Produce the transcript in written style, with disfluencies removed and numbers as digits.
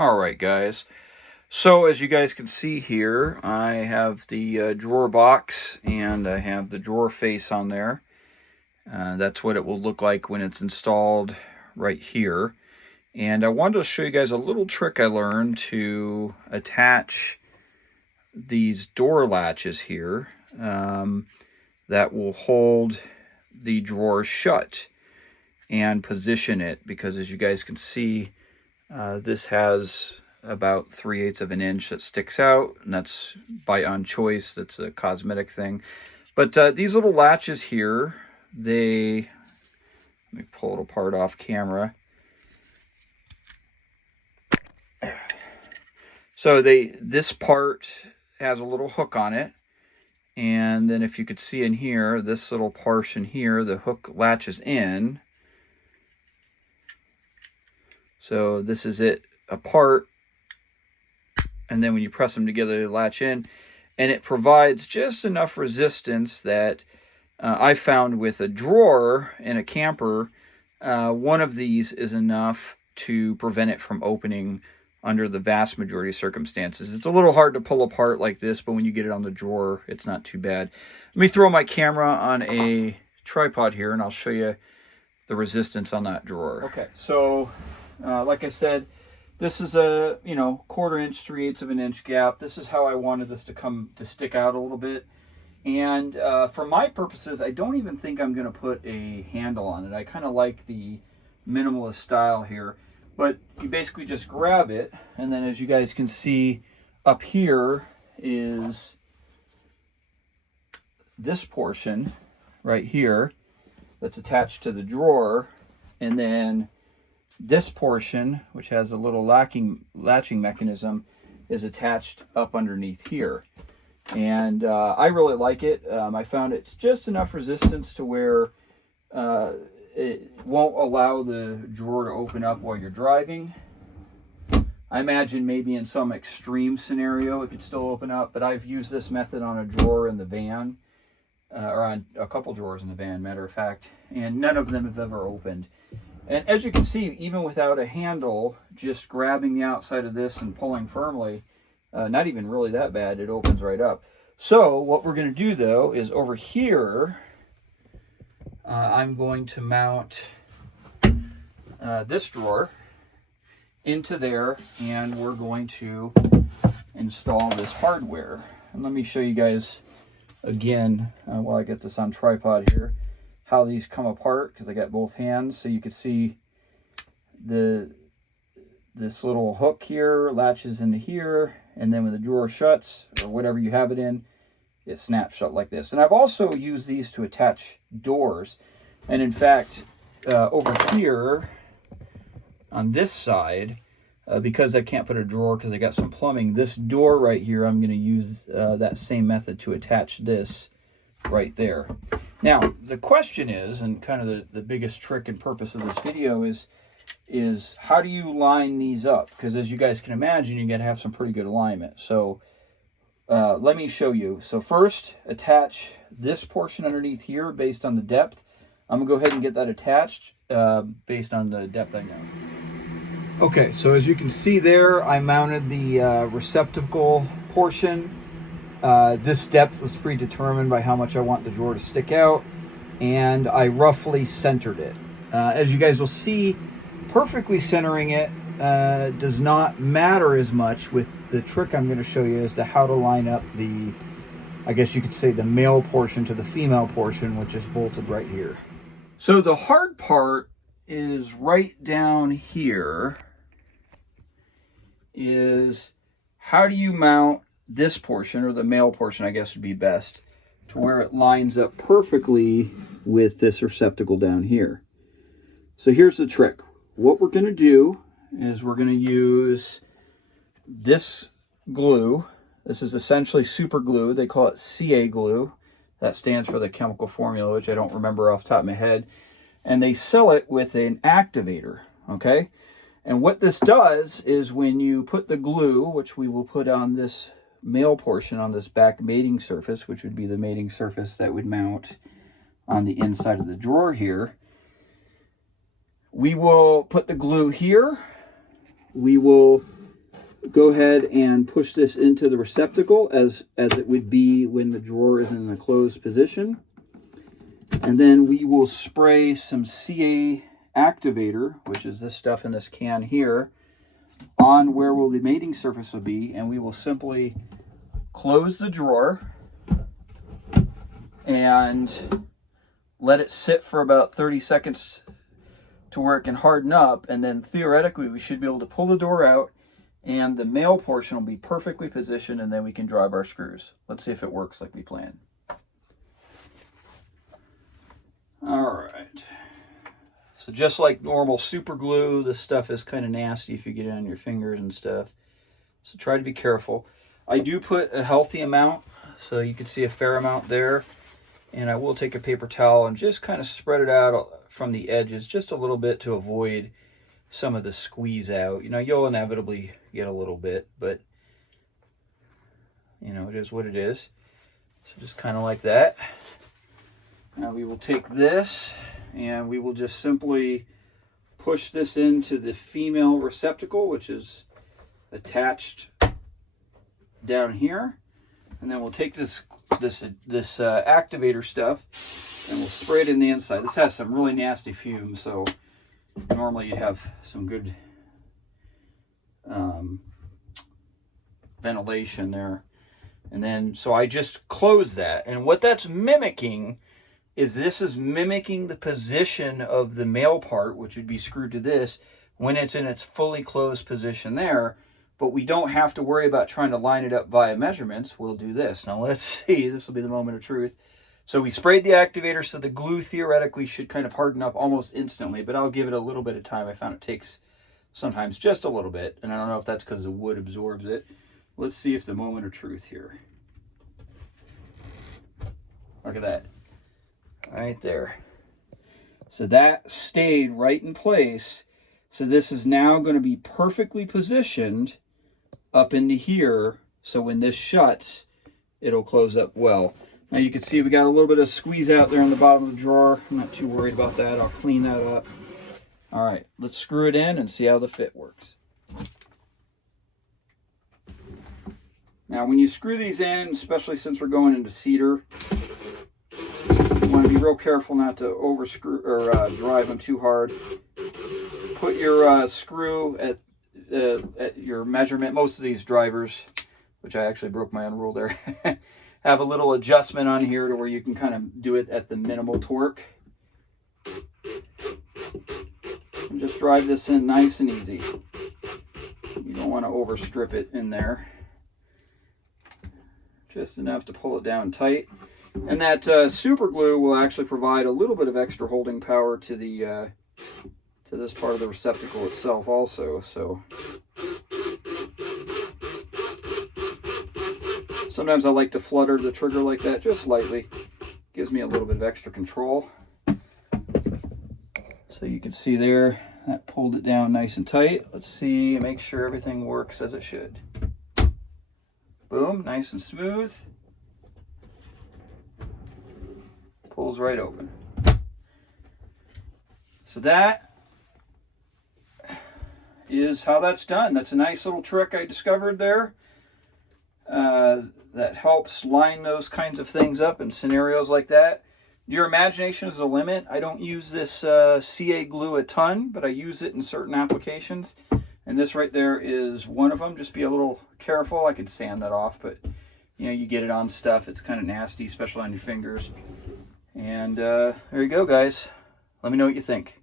All right, guys. So as you guys can see here, I have the drawer box and I have the drawer face on there. That's what it will look like when it's installed right here. And I wanted to show you guys a little trick I learned to attach these door latches here that will hold the drawer shut and position it, because as you guys can see, this has about 3/8 of an inch that sticks out, and that's on choice. That's a cosmetic thing. But these little latches here, let me pull it apart off camera. So this part has a little hook on it, and then if you could see in here, this little portion here, the hook latches in. So this is it apart, and then when you press them together, they latch in, and it provides just enough resistance that I found with a drawer in a camper, one of these is enough to prevent it from opening under the vast majority of circumstances. It's a little hard to pull apart like this, but when you get it on the drawer, it's not too bad. Let me throw my camera on a tripod here, and I'll show you the resistance on that drawer. Okay, so like I said, this is a 1/4 inch, 3/8 of an inch gap. This is how I wanted this to stick out a little bit. And for my purposes, I don't even think I'm going to put a handle on it. I kind of like the minimalist style here. But you basically just grab it, and then as you guys can see up here is this portion right here that's attached to the drawer, and then this portion, which has a little latching mechanism, is attached up underneath here. And I really like it. I found it's just enough resistance to where it won't allow the drawer to open up while you're driving. I imagine maybe in some extreme scenario it could still open up, but I've used this method on a drawer in the van, or on a couple drawers in the van, matter of fact, and none of them have ever opened. And as you can see, even without a handle, just grabbing the outside of this and pulling firmly, not even really that bad, it opens right up. So what we're going to do though is over here, I'm going to mount this drawer into there, and we're going to install this hardware. And let me show you guys again, while I get this on tripod here, how these come apart, because I got both hands. So you can see this little hook here latches into here, and then when the drawer shuts, or whatever you have it in, it snaps shut like this. And I've also used these to attach doors. And in fact, over here on this side, because I can't put a drawer because I got some plumbing, this door right here, I'm going to use that same method to attach this right there. Now, the question is, and kind of the biggest trick and purpose of this video is how do you line these up? Because as you guys can imagine, you got to have some pretty good alignment. So let me show you. So first, attach this portion underneath here based on the depth. I'm going to go ahead and get that attached based on the depth I know. Okay, so as you can see there, I mounted the receptacle portion. This depth was predetermined by how much I want the drawer to stick out, and I roughly centered it. As you guys will see, perfectly centering it does not matter as much with the trick I'm going to show you as to how to line up the, I guess you could say, the male portion to the female portion, which is bolted right here. So the hard part is right down here, is how do you mount this portion, or the male portion I guess would be best, to where it lines up perfectly with this receptacle down here. So here's the trick. What we're going to do is we're going to use this glue. This is essentially super glue. They call it CA glue. That stands for the chemical formula, which I don't remember off the top of my head. And they sell it with an activator, okay? And what this does is when you put the glue, which we will put on this male portion on this back mating surface, which would be the mating surface that would mount on the inside of the drawer here, we will put the glue here. We will go ahead and push this into the receptacle as it would be when the drawer is in the closed position. And then we will spray some CA activator, which is this stuff in this can here, on where will the mating surface will be, and we will simply close the drawer and let it sit for about 30 seconds to where it can harden up, and then theoretically we should be able to pull the door out and the male portion will be perfectly positioned, and then we can drive our screws. Let's see if it works like we planned. All right. So just like normal super glue, this stuff is kind of nasty if you get it on your fingers and stuff. So try to be careful. I do put a healthy amount, so you can see a fair amount there. And I will take a paper towel and just kind of spread it out from the edges just a little bit to avoid some of the squeeze out. You know, you'll inevitably get a little bit, but you know, it is what it is. So just kind of like that. Now we will take this and we will just simply push this into the female receptacle, which is attached down here. And then we'll take this activator stuff and we'll spray it in the inside. This has some really nasty fumes, so normally you have some good ventilation there. And then, so I just close that. And what that's mimicking is this is mimicking the position of the male part, which would be screwed to this, when it's in its fully closed position there. But we don't have to worry about trying to line it up via measurements. We'll do this. Now let's see, this will be the moment of truth. So we sprayed the activator, so the glue theoretically should kind of harden up almost instantly, but I'll give it a little bit of time. I found it takes sometimes just a little bit, and I don't know if that's because the wood absorbs it. Let's see if the moment of truth here. Look at that. Right there. So that stayed right in place. So this is now going to be perfectly positioned up into here. So when this shuts, it'll close up well. Now you can see we got a little bit of squeeze out there on the bottom of the drawer. I'm not too worried about that. I'll clean that up. All right, let's screw it in and see how the fit works. Now when you screw these in, especially since we're going into cedar, you want to be real careful not to over screw or drive them too hard. Put your screw at your measurement. Most of these drivers, which I actually broke my own rule there, have a little adjustment on here to where you can kind of do it at the minimal torque. And just drive this in nice and easy. You don't want to overstrip it in there. Just enough to pull it down tight. And that super glue will actually provide a little bit of extra holding power to the to this part of the receptacle itself also. So sometimes I like to flutter the trigger like that just slightly. Gives me a little bit of extra control. So you can see there, that pulled it down nice and tight. Let's see, make sure everything works as it should. Boom, nice and smooth. Pulls right open. So that is how that's done. That's a nice little trick I discovered there. That helps line those kinds of things up in scenarios like that. Your imagination is the limit. I don't use this CA glue a ton, but I use it in certain applications. And this right there is one of them. Just be a little careful. I could sand that off, but you know, you get it on stuff. It's kind of nasty, especially on your fingers. And there you go, guys. Let me know what you think.